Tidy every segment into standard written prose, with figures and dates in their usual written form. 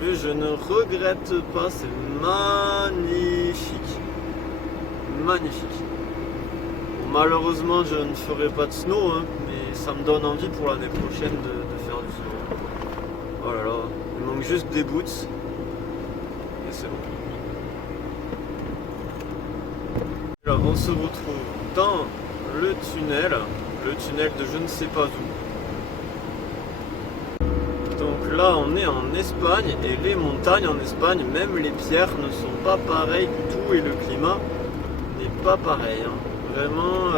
vu, je ne regrette pas, c'est magnifique. Magnifique. Bon, malheureusement, je ne ferai pas de snow, hein, mais ça me donne envie pour l'année prochaine de faire du snow. Oh là là, il manque juste des boots. Et c'est bon. Alors, on se retrouve dans le tunnel de je ne sais pas où. Donc là on est en Espagne et les montagnes en Espagne, même les pierres ne sont pas pareilles du tout et le climat n'est pas pareil. Hein. Vraiment,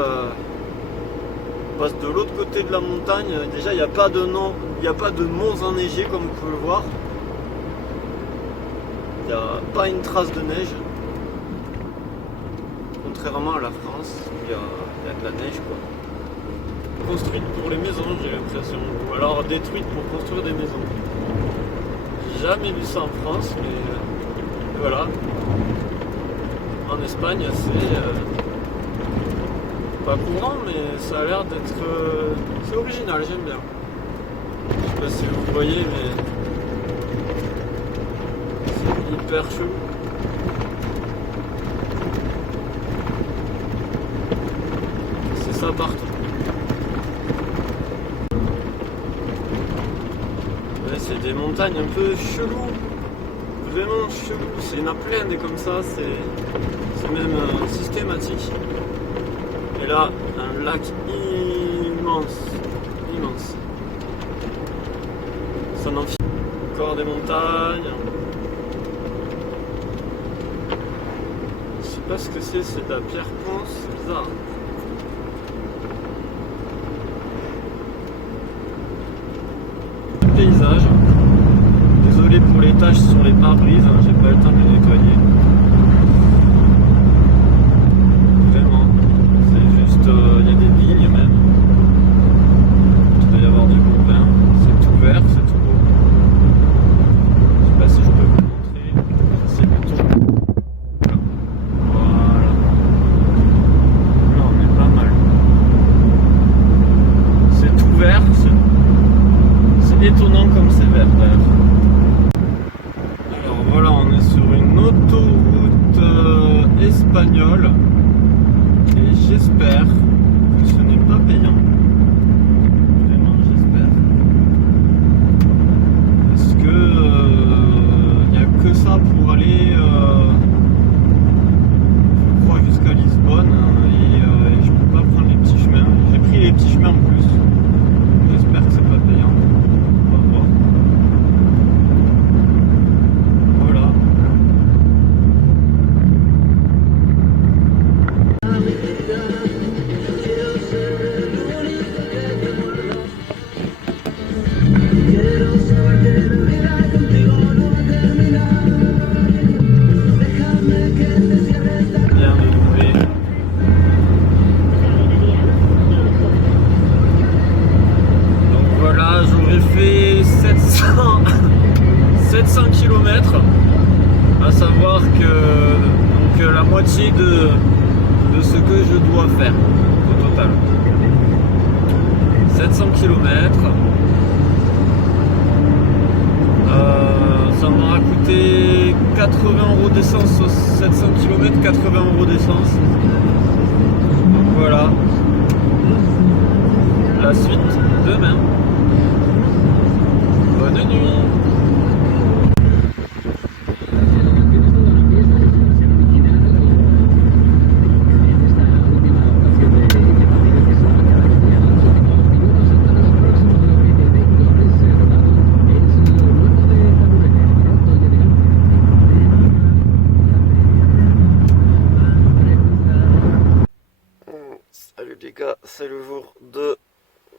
on passe de l'autre côté de la montagne. Déjà il n'y a pas de monts enneigés comme vous pouvez le voir. Il n'y a pas une trace de neige. Contrairement à la France, il y a de la neige quoi. Construite pour les maisons, j'ai l'impression, ou alors détruite pour construire des maisons. J'ai jamais vu ça en France, mais voilà. En Espagne, c'est pas courant, mais ça a l'air d'être c'est original, j'aime bien. Je sais pas si vous voyez, mais c'est hyper chelou. C'est ça partout. C'est des montagnes un peu cheloues, vraiment chelou. Il y en a plein des comme ça, c'est même systématique. Et là, un lac immense, immense. Ça n'en finit. Encore des montagnes. Je sais pas ce que c'est de la pierre ponce, c'est bizarre. Paysage. Désolé pour les taches sur les pare-brises, hein, j'ai pas eu le temps de les nettoyer. Vraiment, c'est juste, il y a des lignes même. Il doit y avoir du bon vin. C'est tout vert, c'est tout beau. Je sais pas si je peux vous montrer. C'est plutôt. Voilà. Là on est pas mal. C'est tout vert, c'est étonnant comme c'est vert d'ailleurs. Alors voilà, on est sur une autoroute espagnole et j'espère que ce n'est pas payant. Vraiment, j'espère. Parce que il n'y a que ça pour aller, je crois, jusqu'à Lisbonne et je peux pas prendre les petits chemins. J'ai pris les petits chemins en plus. J'espère que c'est pas payant. J'aurais fait 700 km, à savoir que donc, la moitié de ce que je dois faire au total. 700 km. Ça m'aura coûté 80 € d'essence aux 700 km, 80 € d'essence. Donc voilà. La suite demain. Bonne nuit. Salut les gars, c'est le jour 2.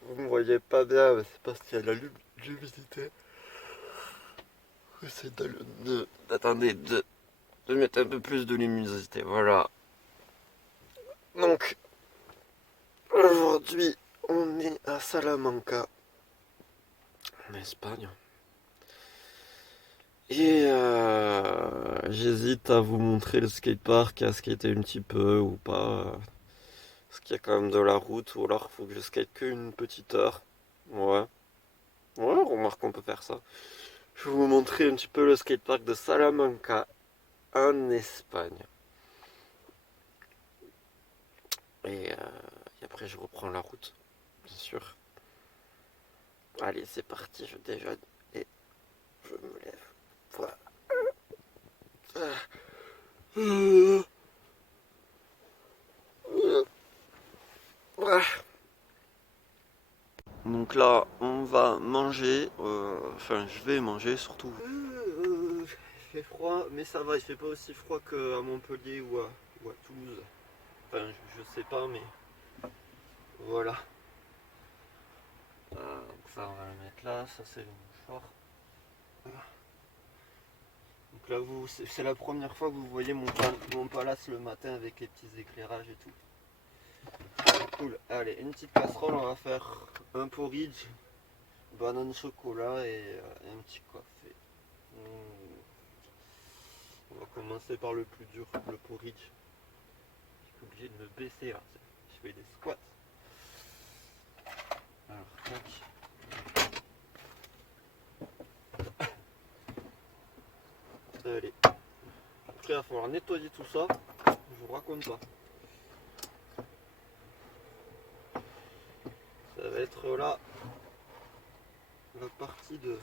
Vous me voyez pas bien, mais c'est parce qu'il y a de la luminosité. J'essaie d'attendez, de mettre un peu plus de luminosité, voilà. Donc, aujourd'hui, on est à Salamanca, en Espagne. Et j'hésite à vous montrer le skatepark, à skater un petit peu ou pas. Parce qu'il y a quand même de la route, ou alors il faut que je skate qu'une petite heure. Ouais. Ouais, remarque qu'on peut faire ça. Je vais vous montrer un petit peu le skatepark de Salamanca en Espagne. Et après je reprends la route, bien sûr. Allez, c'est parti, je déjeune et je me lève. Voilà. Voilà. Donc là, on va manger, enfin je vais manger surtout. Il fait froid, mais ça va, il fait pas aussi froid qu'à Montpellier ou à Toulouse. Enfin, je sais pas, mais voilà. Donc ça, on va le mettre là, ça c'est le mouchoir. Voilà. Donc là, c'est la première fois que vous voyez mon palace le matin avec les petits éclairages et tout. Cool. Allez, une petite casserole, on va faire un porridge, banane chocolat et un petit café. On va commencer par le plus dur, le porridge. Je suis obligé de me baisser là. Je fais des squats. Alors, tac. Allez. Après, il va falloir nettoyer tout ça. Je vous raconte pas. Ça va être là la partie de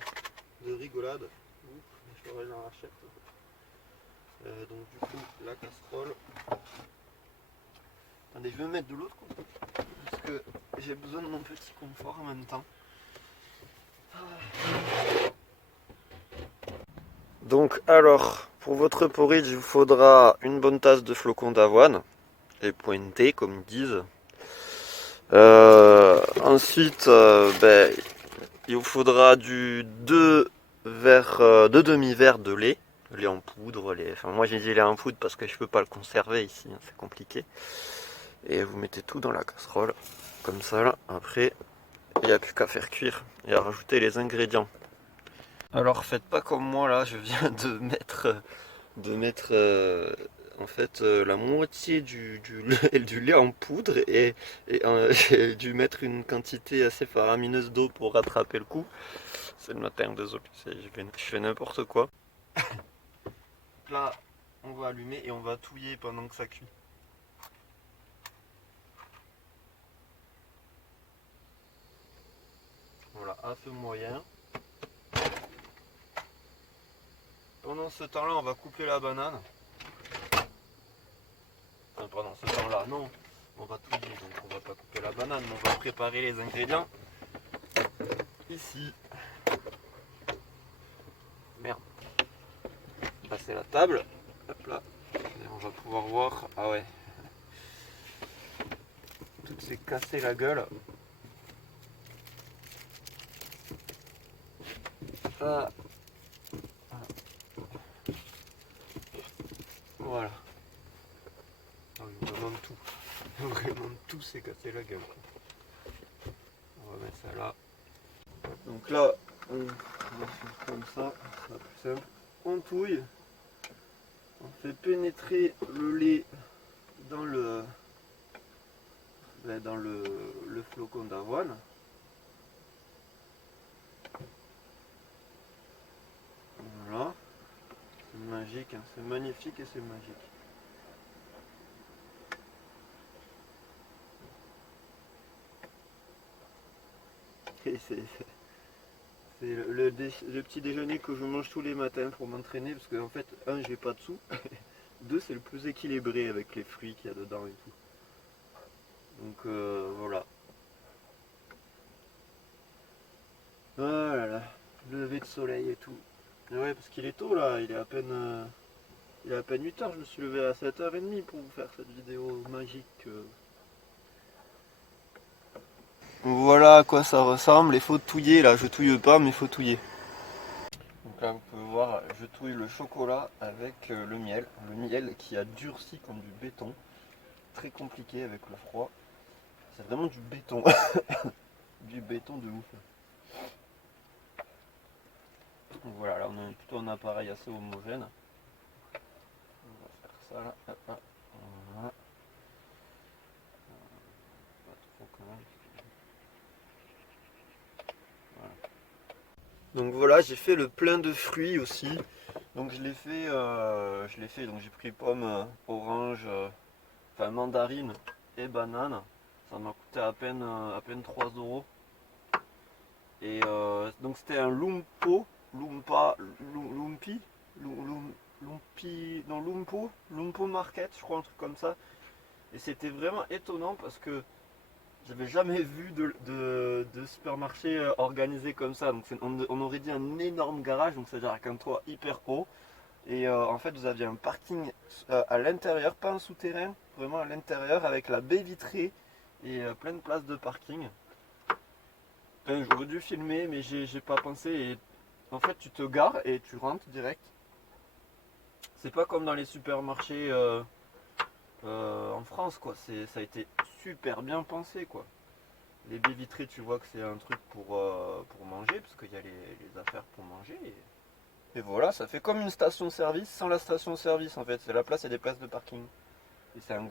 rigolade. Ouf, je l'aurai dans la chèvre. Donc du coup, la casserole. Attendez, je vais me mettre de l'autre côté. Parce que j'ai besoin de mon petit confort en même temps. Donc alors, pour votre porridge, il vous faudra une bonne tasse de flocons d'avoine. Et pointé, comme ils disent. Ensuite, il vous faudra du 2 demi-verres de lait. Lait en poudre. Enfin, moi j'ai dit lait en poudre parce que je peux pas le conserver ici, hein, c'est compliqué. Et vous mettez tout dans la casserole, comme ça là. Après, il n'y a plus qu'à faire cuire et à rajouter les ingrédients. Alors faites pas comme moi là, je viens de mettre en fait la moitié du lait en poudre et j'ai dû mettre une quantité assez faramineuse d'eau pour rattraper le coup. C'est le matin, désolé, je fais n'importe quoi. Là, on va allumer et on va touiller pendant que ça cuit. Voilà, à feu moyen. Pendant ce temps-là, on va couper la banane. Enfin, pendant ce temps-là, non. On va touiller, donc on va pas couper la banane, mais on va préparer les ingrédients. Ici. Merde. Là, c'est la table. Hop là. Et on va pouvoir voir. Ah ouais. Tout s'est cassé la gueule. Ah. Voilà. Ah oui, vraiment tout. Vraiment tout s'est cassé la gueule. On va mettre ça là. Donc là, on va faire comme ça. C'est plus simple. On touille. On fait pénétrer le lait dans le flocon d'avoine. Voilà. C'est magique, hein. C'est magnifique et c'est magique. Et c'est le petit déjeuner que je mange tous les matins pour m'entraîner parce que en fait, un, j'ai pas de sous. Deux, c'est le plus équilibré avec les fruits qu'il y a dedans et tout. Donc voilà. Voilà, lever de soleil et tout. Et ouais, parce qu'il est tôt là, il est à peine 8h, je me suis levé à 7h30 pour vous faire cette vidéo magique. Voilà à quoi ça ressemble, il faut touiller là, je touille pas mais il faut touiller. Donc là vous pouvez voir, je touille le chocolat avec le miel qui a durci comme du béton. Très compliqué avec le froid, c'est vraiment du béton, du béton de ouf. Donc voilà, là on a plutôt un appareil assez homogène. On va faire ça là, hop, hop. Voilà. Pas trop quand même. Voilà. Donc voilà, j'ai fait le plein de fruits aussi. Donc je l'ai fait, donc j'ai pris pomme, orange, enfin mandarine et banane. Ça m'a coûté à peine 3 euros. Et donc c'était un lumpo, lumpa, lumpi, lumpi, non lumpo market, je crois un truc comme ça. Et c'était vraiment étonnant parce que j'avais jamais vu de supermarché organisé comme ça. Donc on aurait dit un énorme garage, donc c'est-à-dire avec un toit hyper haut. Et en fait vous aviez un parking à l'intérieur, pas un souterrain, vraiment à l'intérieur avec la baie vitrée et plein de places de parking. J'aurais dû filmer mais j'ai pas pensé. Et en fait tu te gares et tu rentres direct. C'est pas comme dans les supermarchés en France quoi. Ça a été super bien pensé quoi. Les baies vitrées tu vois que c'est un truc pour manger parce qu'il y a les affaires pour manger. Et voilà, ça fait comme une station-service sans la station-service en fait. C'est la place et des places de parking. Et c'est un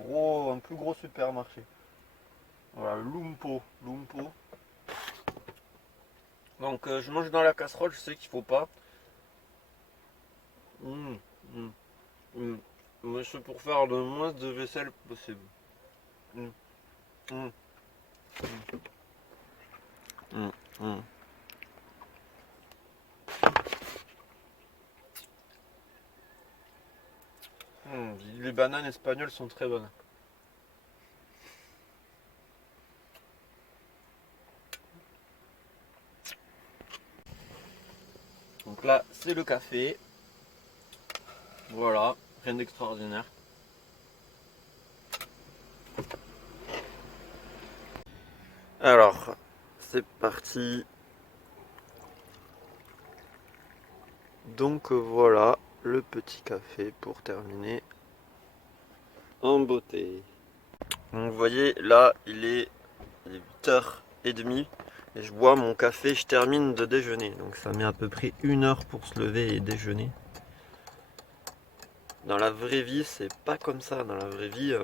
plus gros supermarché. Voilà, Lumpo. Donc je mange dans la casserole, je sais qu'il faut pas. Mmh, mmh, mmh. Mais c'est pour faire le moins de vaisselle possible. Mmh, mmh, mmh, mmh. Les bananes espagnoles sont très bonnes. Donc là, c'est le café. Voilà, rien d'extraordinaire. Alors, c'est parti. Donc voilà, le petit café pour terminer en beauté. Donc vous voyez, là, il est 8h30 et je bois mon café, je termine de déjeuner. Donc ça met à peu près 1 heure pour se lever et déjeuner. Dans la vraie vie, c'est pas comme ça. Dans la vraie vie,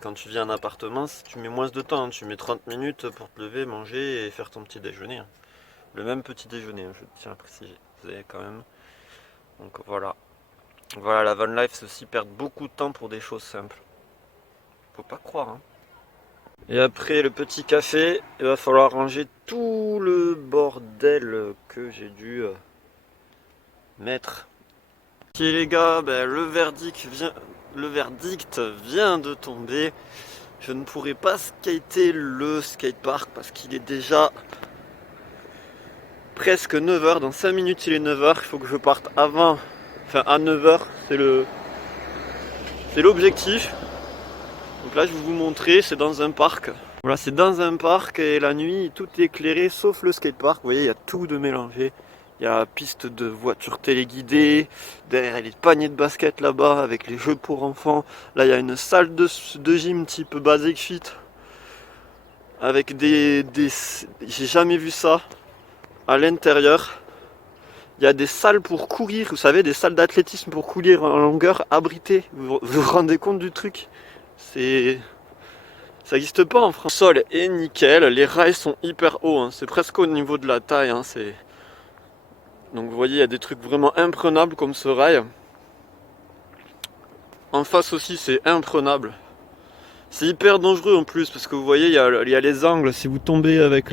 quand tu vis en appartement, tu mets moins de temps. Tu mets 30 minutes pour te lever, manger et faire ton petit déjeuner. Le même petit déjeuner, je tiens à préciser. Vous avez quand même. Donc voilà. Voilà, la van life, c'est aussi perdre beaucoup de temps pour des choses simples. Faut pas croire, hein. Et après le petit café, il va falloir ranger tout le bordel que j'ai dû mettre. Ok les gars, ben, le verdict vient de tomber. Je ne pourrai pas skater le skatepark parce qu'il est déjà presque 9h. Dans 5 minutes il est 9h. Il faut que je parte avant, enfin à 9h, c'est l'objectif. Donc là je vais vous montrer, c'est dans un parc. Voilà, c'est dans un parc et la nuit tout est éclairé sauf le skatepark. Vous voyez, il y a tout de mélangé. Il y a la piste de voitures téléguidées, derrière il y a des paniers de basket là-bas avec les jeux pour enfants. Là il y a une salle de gym type Basic Fit avec j'ai jamais vu ça à l'intérieur. Il y a des salles pour courir, vous savez, des salles d'athlétisme pour courir en longueur abritées. Vous rendez compte du truc? Ça n'existe pas en France. Le sol est nickel, les rails sont hyper hauts, hein. C'est presque au niveau de la taille, hein. Donc vous voyez, il y a des trucs vraiment imprenables comme ce rail. En face aussi, c'est imprenable. C'est hyper dangereux en plus, parce que vous voyez, il y a les angles. Si vous tombez avec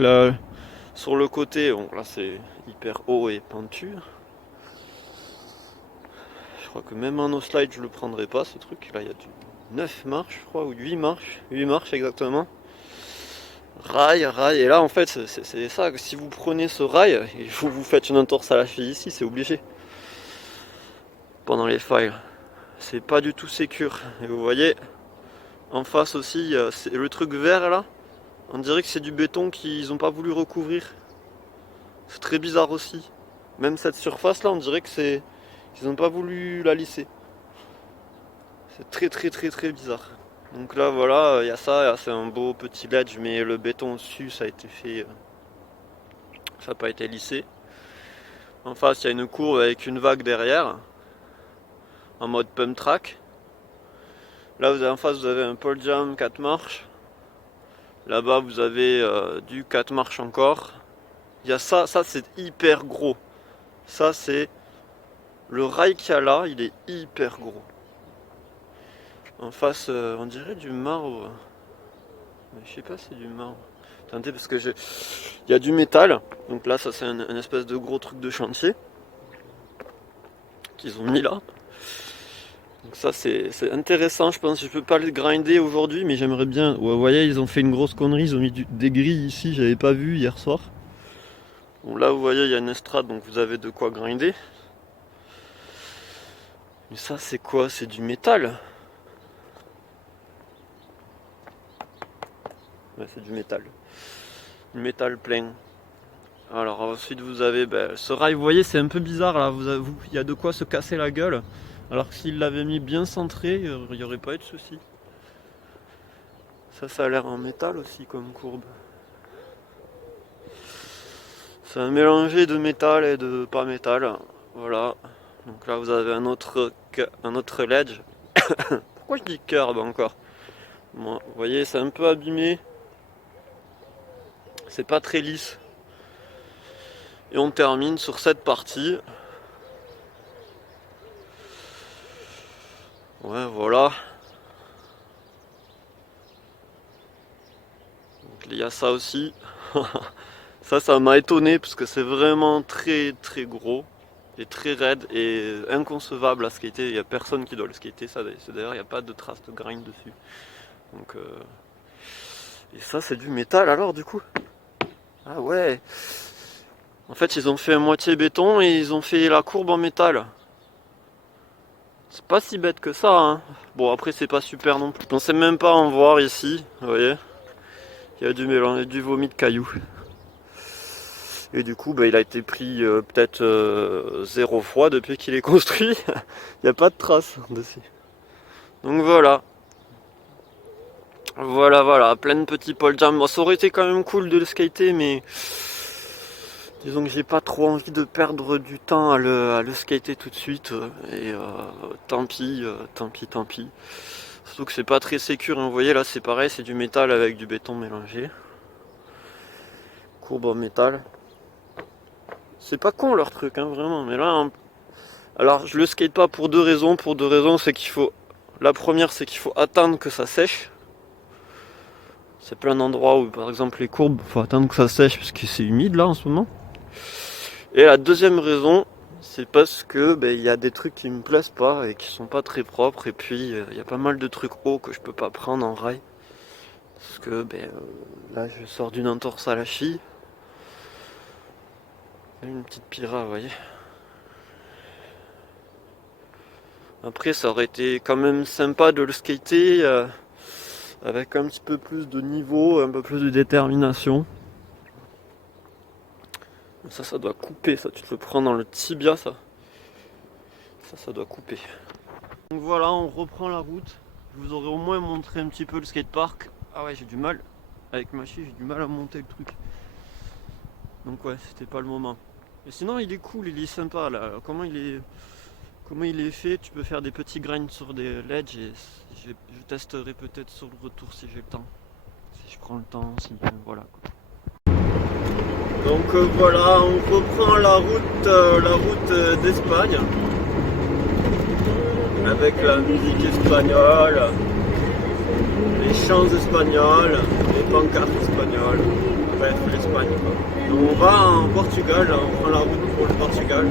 sur le côté, bon là c'est hyper haut et pentu. Je crois que même en no slide, je le prendrai pas ce truc. Là, il y a 9 marches, je crois, ou 8 marches. 8 marches exactement. Rail, et là en fait c'est ça, si vous prenez ce rail, vous faites une entorse à la cheville ici, c'est obligé. Pendant les files. C'est pas du tout sécure. Et vous voyez, en face aussi, c'est le truc vert là, on dirait que c'est du béton qu'ils ont pas voulu recouvrir. C'est très bizarre aussi. Même cette surface là, on dirait que qu'ils ont pas voulu la lisser. C'est très bizarre. Donc là voilà, il y a ça, c'est un beau petit ledge, mais le béton dessus ça a été fait, ça n'a pas été lissé. En face il y a une courbe avec une vague derrière, en mode pump track. Là en face vous avez un pole jam 4 marches. Là-bas vous avez du 4 marches encore. Il y a ça, ça c'est hyper gros. Ça c'est le rail qu'il y a là, il est hyper gros. En face, on dirait du marbre. Mais je sais pas si c'est du marbre. Attendez, parce que il y a du métal. Donc là, ça c'est un espèce de gros truc de chantier qu'ils ont mis là. Donc ça c'est intéressant, je pense. Je peux pas le grinder aujourd'hui, mais j'aimerais bien. Ouais, vous voyez, ils ont fait une grosse connerie, ils ont mis des grilles ici, j'avais pas vu hier soir. Bon là vous voyez, il y a une estrade, donc vous avez de quoi grinder. Mais ça c'est quoi? C'est du métal. Ouais, c'est du métal. Du métal plein. Alors ensuite vous avez ce rail, vous voyez, c'est un peu bizarre là, il y a de quoi se casser la gueule. Alors que s'il l'avait mis bien centré, il n'y aurait pas eu de souci. Ça a l'air en métal aussi comme courbe. C'est un mélangé de métal et de pas métal. Voilà. Donc là vous avez un autre ledge. Pourquoi je dis curb encore? Bon, vous voyez, c'est un peu abîmé. C'est pas très lisse. Et on termine sur cette partie. Ouais, voilà. Donc il y a ça aussi. Ça m'a étonné parce que c'est vraiment très très gros et très raide et inconcevable à skater. Il n'y a personne qui doit le skater. Ça d'ailleurs, il n'y a pas de trace de grind dessus. Donc, et ça, c'est du métal alors du coup. Ah ouais. En fait, ils ont fait un moitié béton et ils ont fait la courbe en métal. C'est pas si bête que ça, hein. Bon, après, c'est pas super non plus. Je pensais même pas en voir ici, vous voyez. Il y a du mélange, du vomi de cailloux. Et du coup, il a été pris peut-être 0 fois depuis qu'il est construit. Il n'y a pas de traces dessus. Donc voilà. Voilà, plein de petits pole jam. Bon, ça aurait été quand même cool de le skater, mais disons que j'ai pas trop envie de perdre du temps à le skater tout de suite. Et tant pis. Surtout que c'est pas très sécure, hein. Vous voyez là, c'est pareil, c'est du métal avec du béton mélangé. Courbe en métal. C'est pas con leur truc, hein, vraiment. Mais là, alors je le skate pas pour deux raisons. Pour deux raisons, c'est qu'il faut. La première, c'est qu'il faut attendre que ça sèche. C'est plein d'endroits où, par exemple, les courbes, il faut attendre que ça sèche parce que c'est humide là en ce moment. Et la deuxième raison, c'est parce que il y a des trucs qui me plaisent pas et qui sont pas très propres. Et puis il y a pas mal de trucs hauts que je peux pas prendre en rail. Parce que là, je sors d'une entorse à la cheville. Une petite pyra, vous voyez. Après, ça aurait été quand même sympa de le skater avec un petit peu plus de niveau, un peu plus de détermination. Ça doit couper, ça. Tu te le prends dans le tibia, ça. Ça doit couper. Donc voilà, on reprend la route. Je vous aurais au moins montré un petit peu le skatepark. Ah ouais, j'ai du mal. Avec ma chie, j'ai du mal à monter le truc. Donc ouais, c'était pas le moment. Mais sinon, il est cool, il est sympa là. Comment il est fait? Tu peux faire des petits grinds sur des ledges et je testerai peut-être sur le retour si j'ai le temps. Si je prends le temps, voilà quoi. Donc voilà, on reprend la route d'Espagne avec la musique espagnole, les chants espagnols, les pancartes espagnoles, bref l'Espagne quoi. Donc on va en Portugal, là, on prend la route pour le Portugal.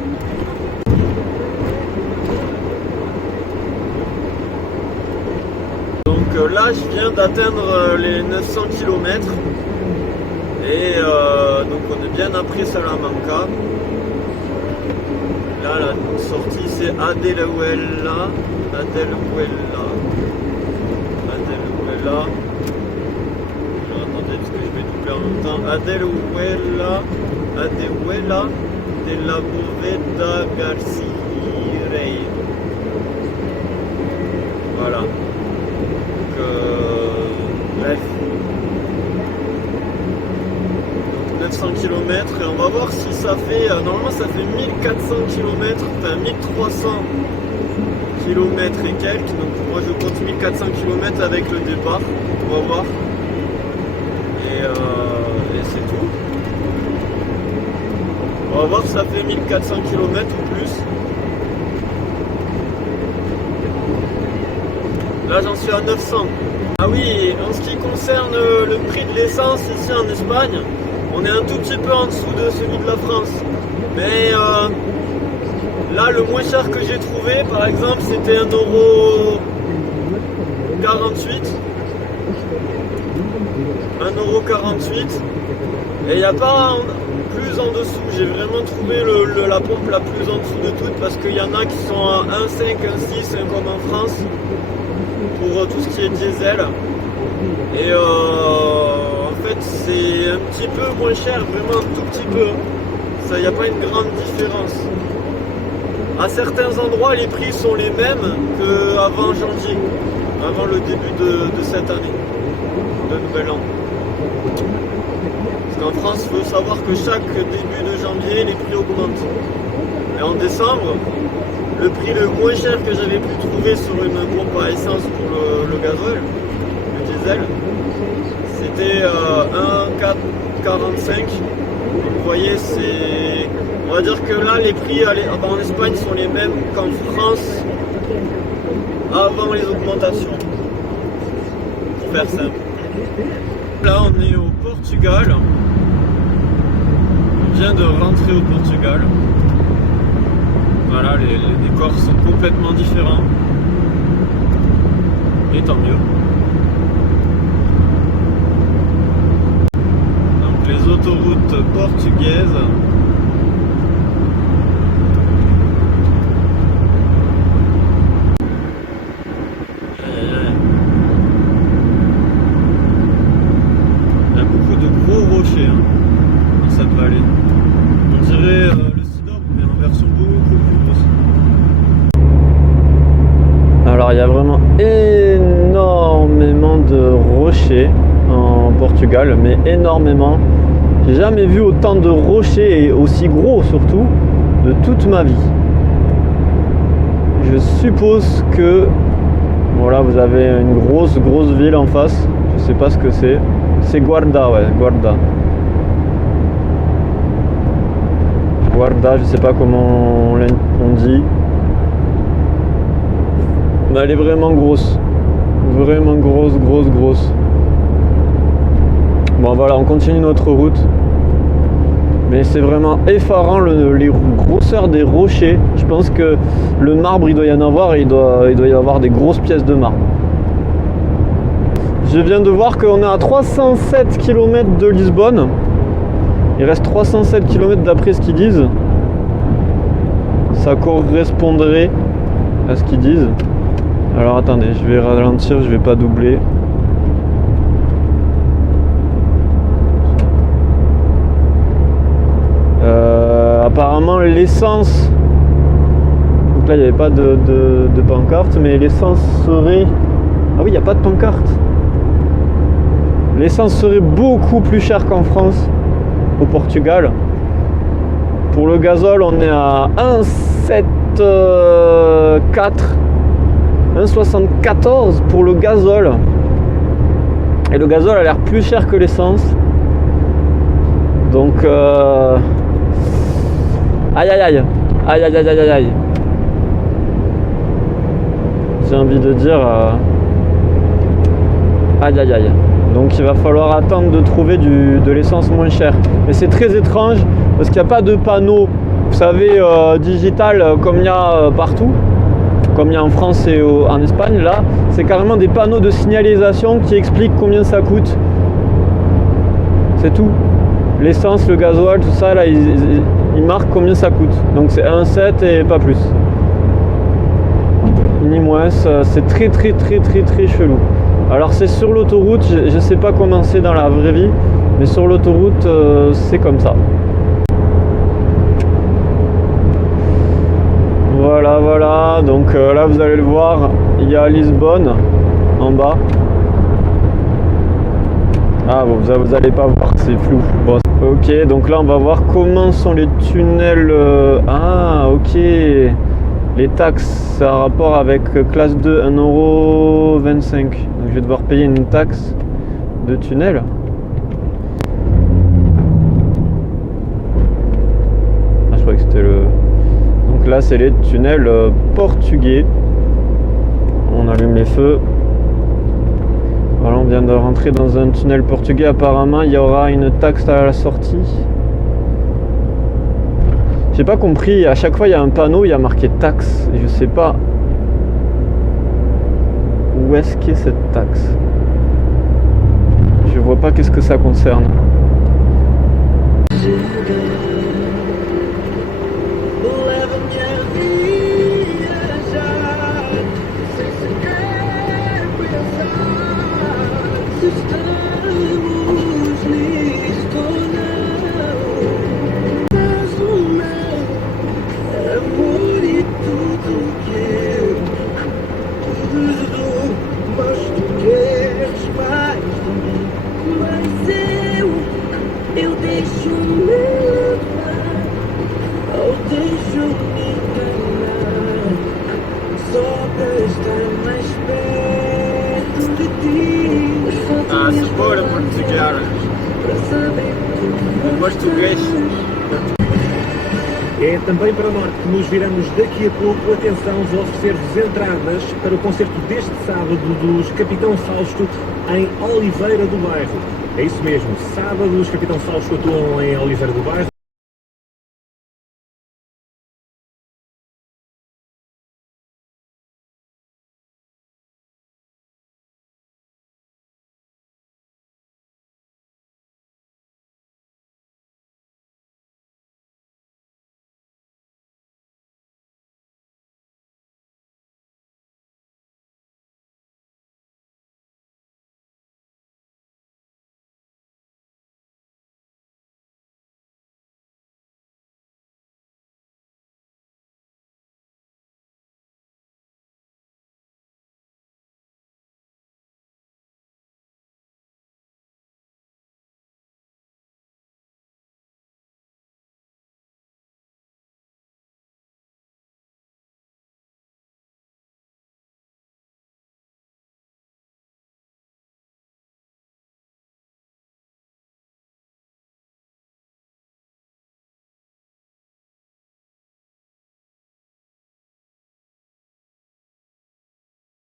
Donc là je viens d'atteindre les 900 km et donc on est bien après Salamanca. Là la sortie c'est Adeluela. Attendez parce que je vais doubler en même temps. Adeluela de la Boveda Garcia. Voilà. Bref. Donc 900 km et on va voir si ça fait. Normalement ça fait 1400 km, enfin 1300 km et quelques. Donc moi je compte 1400 km avec le départ. On va voir. Et c'est tout. On va voir si ça fait 1400 km ou plus. Là j'en suis à 900. Ah oui, en ce qui concerne le prix de l'essence ici en Espagne, on est un tout petit peu en dessous de celui de la France. Mais là le moins cher que j'ai trouvé par exemple c'était 1,48 €. 1,48 € et il n'y a pas plus en dessous. J'ai vraiment trouvé la pompe la plus en dessous de toutes parce qu'il y en a qui sont à 1,5, 1,6 comme en France pour tout ce qui est diesel. Et en fait c'est un petit peu moins cher, vraiment un tout petit peu. Il n'y a pas une grande différence. À certains endroits les prix sont les mêmes qu'avant janvier, avant le début de cette année, de nouvel an. Parce qu'en France, il faut savoir que chaque début de janvier, les prix augmentent. Et en décembre, le prix le moins cher que j'avais pu trouver sur une pompe à essence pour le gasoil, le diesel, c'était 1,45 €. Vous voyez, on va dire que là, les prix en Espagne sont les mêmes qu'en France avant les augmentations. Pour faire simple. Là, on est au Portugal. On vient de rentrer au Portugal. Voilà, les décors sont complètement différents. Et tant mieux. Donc les autoroutes portugaises. Il y a beaucoup de gros rochers dans cette vallée. On dirait le Sidon, mais en version beaucoup plus grosse. Alors il y a vraiment énormément de rochers en Portugal, mais énormément. J'ai jamais vu autant de rochers et aussi gros surtout de toute ma vie. Je suppose que voilà, vous avez une grosse ville en face. Je sais pas ce que c'est. C'est Guarda, ouais, Guarda. Guarda, je sais pas comment on dit. Mais elle est vraiment grosse. Vraiment grosse. Bon voilà, on continue notre route. Mais c'est vraiment effarant les grosseurs des rochers. Je pense que le marbre, il doit y en avoir et il doit y avoir des grosses pièces de marbre. Je viens de voir qu'on est à 307 km de Lisbonne. Il reste 307 km d'après ce qu'ils disent. Ça correspondrait à ce qu'ils disent. Alors attendez, je vais ralentir, je vais pas doubler. Apparemment l'essence, donc là il n'y avait pas de pancarte, mais l'essence serait... Ah oui, il n'y a pas de pancarte. L'essence serait beaucoup plus chère qu'en France, au Portugal. Pour le gazole, on est à 1,74 pour le gazole. Et le gazole a l'air plus cher que l'essence. Donc aïe. J'ai envie de dire aïe. Donc il va falloir attendre de trouver de l'essence moins chère. Mais c'est très étrange parce qu'il n'y a pas de panneau, vous savez, digital comme il y a partout, comme il y a en France et en Espagne. Là, c'est carrément des panneaux de signalisation qui expliquent combien ça coûte. C'est tout. L'essence, le gasoil, tout ça, là, ils marquent combien ça coûte. Donc c'est 1,7 et pas plus. Ni moins, c'est très chelou. Alors c'est sur l'autoroute, je sais pas comment c'est dans la vraie vie, mais sur l'autoroute, c'est comme ça. Voilà, donc là vous allez le voir, il y a Lisbonne en bas. Ah bon, vous allez pas voir, c'est flou. Bon, ok, donc là on va voir comment sont les tunnels. Ah ok, les taxes, ça a rapport avec classe 2, 1,25 €. Donc je vais devoir payer une taxe de tunnel. c'était le... Donc là c'est les tunnels portugais. On allume les feux. Voilà, on vient de rentrer dans un tunnel portugais. Apparemment il y aura une taxe à la sortie. J'ai pas compris, à chaque fois il y a un panneau, il y a marqué taxe. Et je sais pas où est-ce qu'est cette taxe. Je vois pas qu'est-ce que ça concerne. Ah, c'est beau le Portugal. O português. É também para o norte que nos viramos daqui a pouco. Atenção, vou oferecer-vos entradas para o concerto deste sábado dos Capitão Fausto em Oliveira do Bairro. É isso mesmo, sábado os Capitão Fausto atuam em Oliveira do Bairro.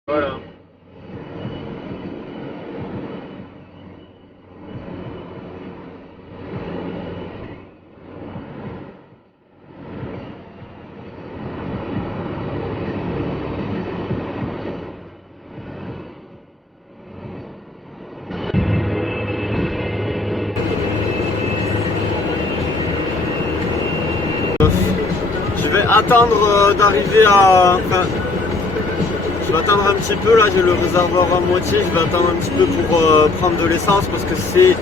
Voilà. Je vais attendre d'arriver à... Enfin, je vais attendre un petit peu, là j'ai le réservoir à moitié, je vais attendre un petit peu pour prendre de l'essence parce que c'est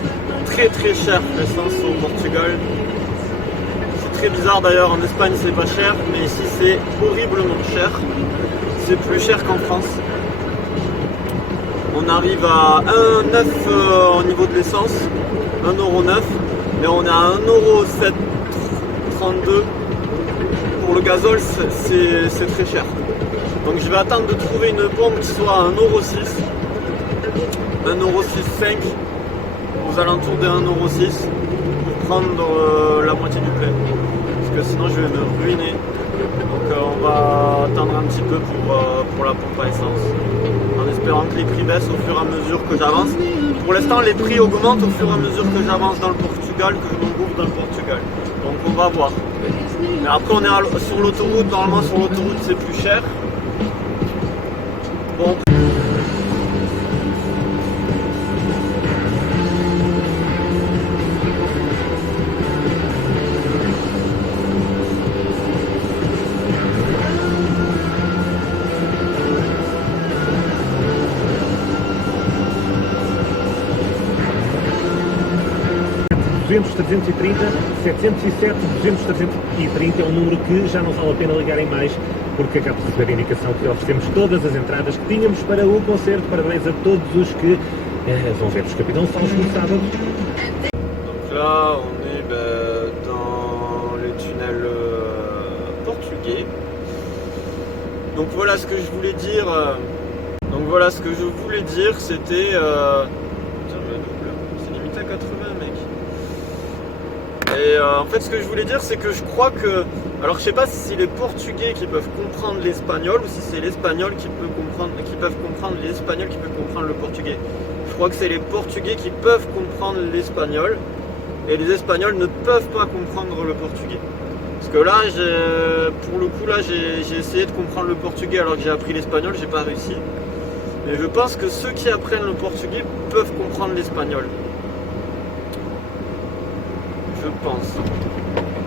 très très cher l'essence au Portugal. C'est très bizarre d'ailleurs, en Espagne c'est pas cher, mais ici c'est horriblement cher. C'est plus cher qu'en France. On arrive à 1,9 au niveau de l'essence, 1,9€, mais on est à 1,732€. Pour le gazole c'est très cher. Donc je vais attendre de trouver une pompe qui soit à 1,6€, 1,65€, aux alentours de 1,6€ pour prendre la moitié du plein. Parce que sinon je vais me ruiner. Donc on va attendre un petit peu pour la pompe à essence. En espérant que les prix baissent au fur et à mesure que j'avance. Pour l'instant les prix augmentent au fur et à mesure que j'avance dans le Portugal, que je m'engouffre dans le Portugal. Donc on va voir. Mais après on est sur l'autoroute, normalement sur l'autoroute c'est plus cher. Bon. ...330, 707, 200, 330 é um número que já não vale a pena ligarem mais, porque acaba de receber a indicação que oferecemos todas as entradas que tínhamos para o concerto. Parabéns a todos os que vão ver os Capitão Fausto no sábado. Donc là, on est dans les tunnels portugais. Donc voilà ce que je voulais dire. C'était... c'est limité à 80, mec. Et en fait, ce que je voulais dire, c'est que je crois que Alors je sais pas si c'est les Portugais qui peuvent comprendre l'espagnol ou si c'est l'Espagnol qui peuvent comprendre l'Espagnol qui peuvent comprendre le Portugais. Je crois que c'est les Portugais qui peuvent comprendre l'Espagnol et les Espagnols ne peuvent pas comprendre le Portugais. Parce que là, pour le coup, là, j'ai essayé de comprendre le Portugais alors que j'ai appris l'Espagnol, j'ai pas réussi. Mais je pense que ceux qui apprennent le Portugais peuvent comprendre l'Espagnol. Je pense.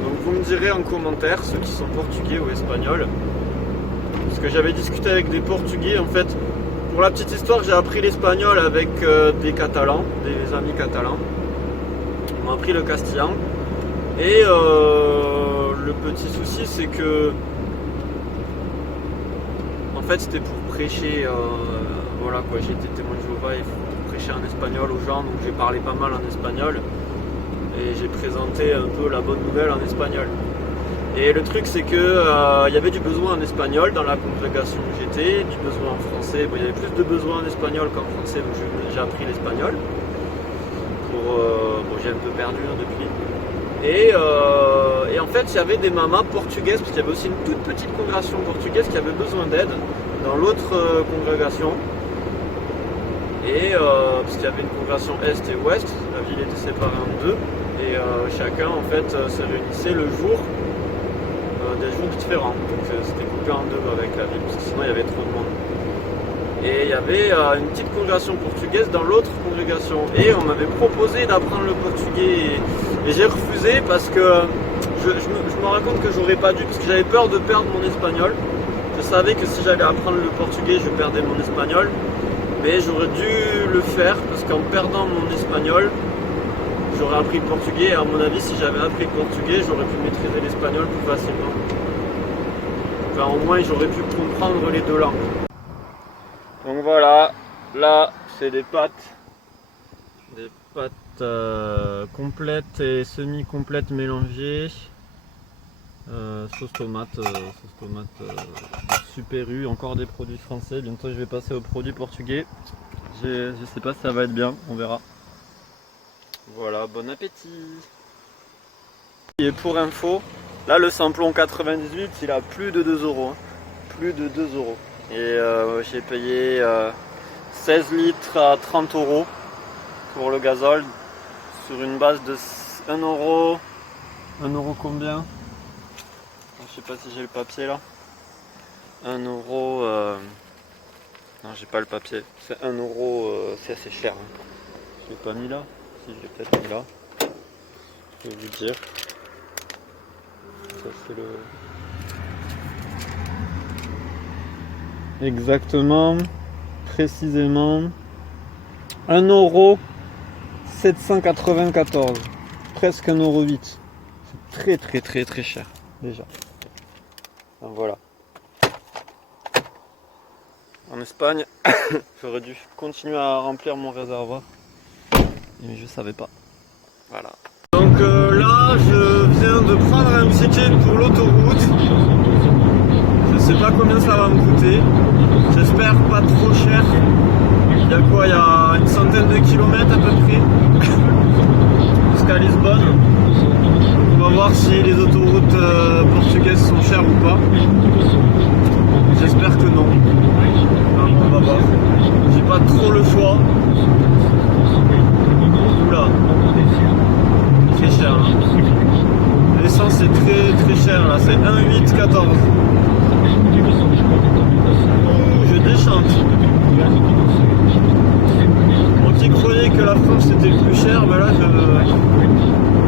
Donc vous me direz en commentaire, ceux qui sont portugais ou espagnols. Parce que j'avais discuté avec des Portugais, en fait. Pour la petite histoire, j'ai appris l'espagnol avec des Catalans, des amis catalans. Ils m'ont appris le castillan. Et le petit souci, c'est que en fait, c'était pour prêcher. Voilà quoi, j'étais témoin de Jéhovah et pour prêcher en espagnol aux gens, donc j'ai parlé pas mal en espagnol. Et j'ai présenté un peu la bonne nouvelle en espagnol. Et le truc, c'est que il y avait du besoin en espagnol dans la congrégation où j'étais, du besoin en français. Bon, il y avait plus de besoin en espagnol qu'en français, donc j'ai appris l'espagnol. Bon, j'ai un peu perdu depuis. Et en fait, il y avait des mamas portugaises, parce qu'il y avait aussi une toute petite congrégation portugaise qui avait besoin d'aide dans l'autre congrégation. Et parce qu'il y avait une congrégation Est et Ouest, la ville était séparée en deux. Et chacun en fait se réunissait le jour des jours différents. Donc c'était coupé en deux avec la ville, parce que sinon il y avait trop de monde. Et il y avait une petite congrégation portugaise dans l'autre congrégation. Et on m'avait proposé d'apprendre le portugais. Et j'ai refusé parce que je me rends compte que j'aurais pas dû, parce que j'avais peur de perdre mon espagnol. Je savais que si j'allais apprendre le portugais, je perdais mon espagnol. Mais j'aurais dû le faire, parce qu'en perdant mon espagnol, j'aurais appris le portugais. Et à mon avis, si j'avais appris le portugais, j'aurais pu maîtriser l'espagnol plus facilement. Enfin, au moins, j'aurais pu comprendre les deux langues. Donc voilà, là, c'est des pâtes complètes et semi-complètes mélangées. Sauce tomate Super U, encore des produits français. Bientôt je vais passer aux produits portugais. Je sais pas si ça va être bien, on verra. Voilà, bon appétit. Et pour info, là le samplon 98 il a plus de 2 euros. Hein. Plus de 2 euros. Et j'ai payé 16 litres à 30 euros pour le gazole sur une base de 1 euro. 1 euro combien? Je sais pas si j'ai le papier là. 1 euro. Non, j'ai pas le papier. C'est 1 euro, c'est assez cher. Hein. Je l'ai pas mis là. Si, je l'ai peut-être mis là. Je vais vous dire. Ça, c'est le. Exactement. Précisément. 1 euro 794. Presque 1 euro 8. C'est très cher. Déjà. Donc voilà. En Espagne, j'aurais dû continuer à remplir mon réservoir. Mais je savais pas. Voilà. Donc là, je viens de prendre un ticket pour l'autoroute. Je sais pas combien ça va me coûter. J'espère pas trop cher. Il y a quoi? Il y a une centaine de kilomètres à peu près. Jusqu'à Lisbonne. On va voir si les autoroutes portugaises sont chères ou pas. J'espère que non. On va voir. J'ai pas trop le choix. Oula. Très cher. Hein. L'essence est très cher là. C'est 1,814. Je déchante. Bon, qui croyait que la France était plus chère, ben là,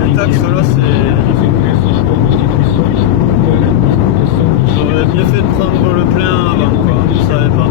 les taxes là, c'est. J'aurais bien fait de prendre le plein avant, quoi. Je savais pas.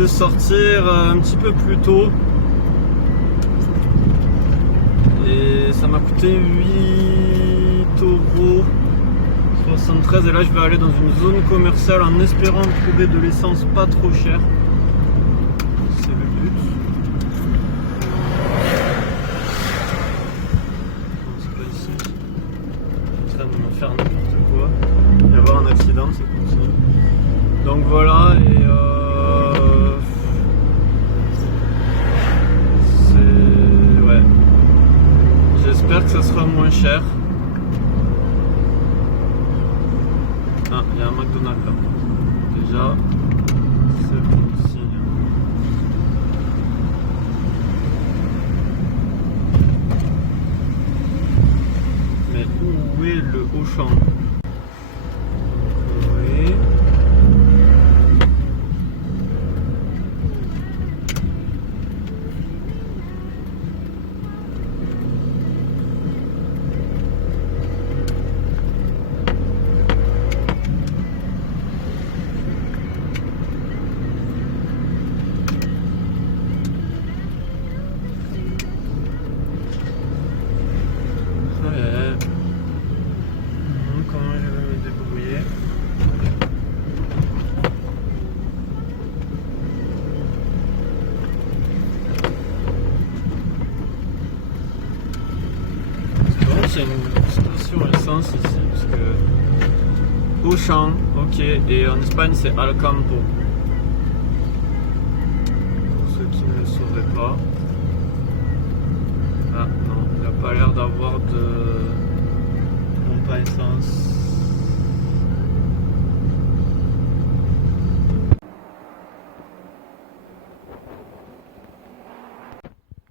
de sortir un petit peu plus tôt. Et ça m'a coûté 8,73 €. Et là je vais aller dans une zone commerciale en espérant trouver de l'essence pas trop chère. C'est le but. Non, c'est pas ici. Ça va me faire n'importe quoi. Il va y avoir un accident, ça continue. Donc voilà, et ouais. J'espère que ça sera moins cher. Ah, il y a un McDonald's là. Déjà, c'est bon signe. Mais où est le Auchan? Oui. Comment je vais me débrouiller? C'est une station essence ici, parce que Auchan, ok, et en Espagne c'est Alcampo. Pour ceux qui ne le sauraient pas. Ah non, il n'a pas l'air d'avoir de pompe à essence.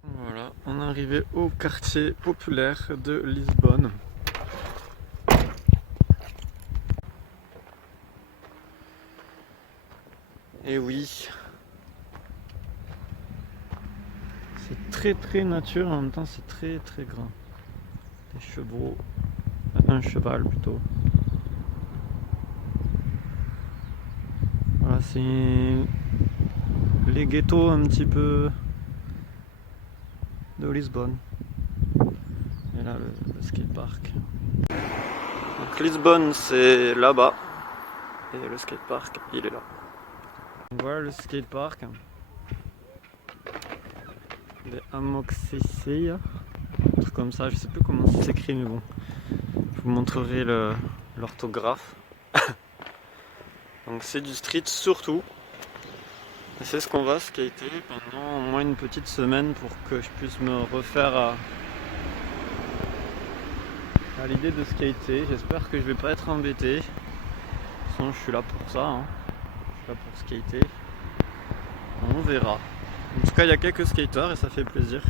Voilà, on est arrivé au quartier populaire de Lisbonne. Et oui, c'est très nature, en même temps c'est très grand. Des chevaux, un cheval plutôt. Voilà, c'est les ghettos un petit peu de Lisbonne. Et là le skatepark. Donc Lisbonne c'est là-bas et le skatepark il est là. Voilà le skatepark. Les Amoxicea, un truc comme ça, je sais plus comment ça s'écrit mais bon. Je vous montrerai l'orthographe. Donc c'est du street surtout. Et c'est ce qu'on va skater pendant au moins une petite semaine pour que je puisse me refaire à l'idée de skater. J'espère que je vais pas être embêté. De toute façon je suis là pour ça, hein. Je suis là pour skater. On verra. En tout cas il y a quelques skaters et ça fait plaisir.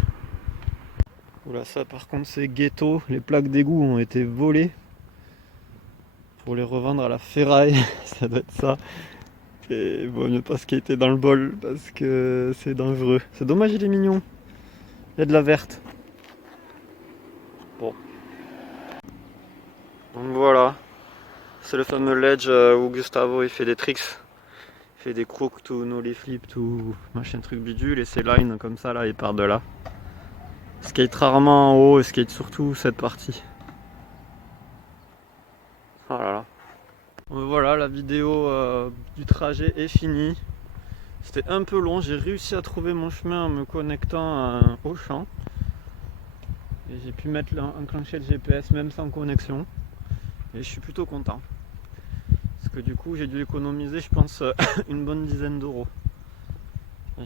Oula, ça par contre c'est ghetto. Les plaques d'égout ont été volées pour les revendre à la ferraille. Ça doit être ça. Et bon, ne pas skater dans le bol parce que c'est dangereux. C'est dommage, il est mignon. Il y a de la verte. Bon. Donc voilà. C'est le fameux ledge où Gustavo il fait des tricks. Il fait des crooks, tout nollie flip, tout machin truc bidule. Et ses lines comme ça là, il part de là. Skate rarement en haut et skate surtout cette partie. Oh là là. Voilà, la vidéo du trajet est finie. C'était un peu long, j'ai réussi à trouver mon chemin en me connectant au champ. Et j'ai pu enclencher le GPS même sans connexion. Et je suis plutôt content. Parce que du coup j'ai dû économiser je pense une bonne dizaine d'euros.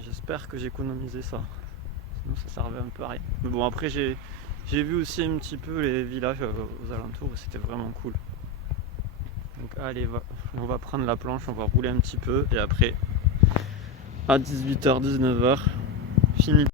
J'espère que j'ai économisé ça. Sinon ça servait un peu à rien. Mais bon après j'ai vu aussi un petit peu les villages aux alentours et c'était vraiment cool. Donc allez, on va prendre la planche, on va rouler un petit peu et après à 18h, 19h, fini.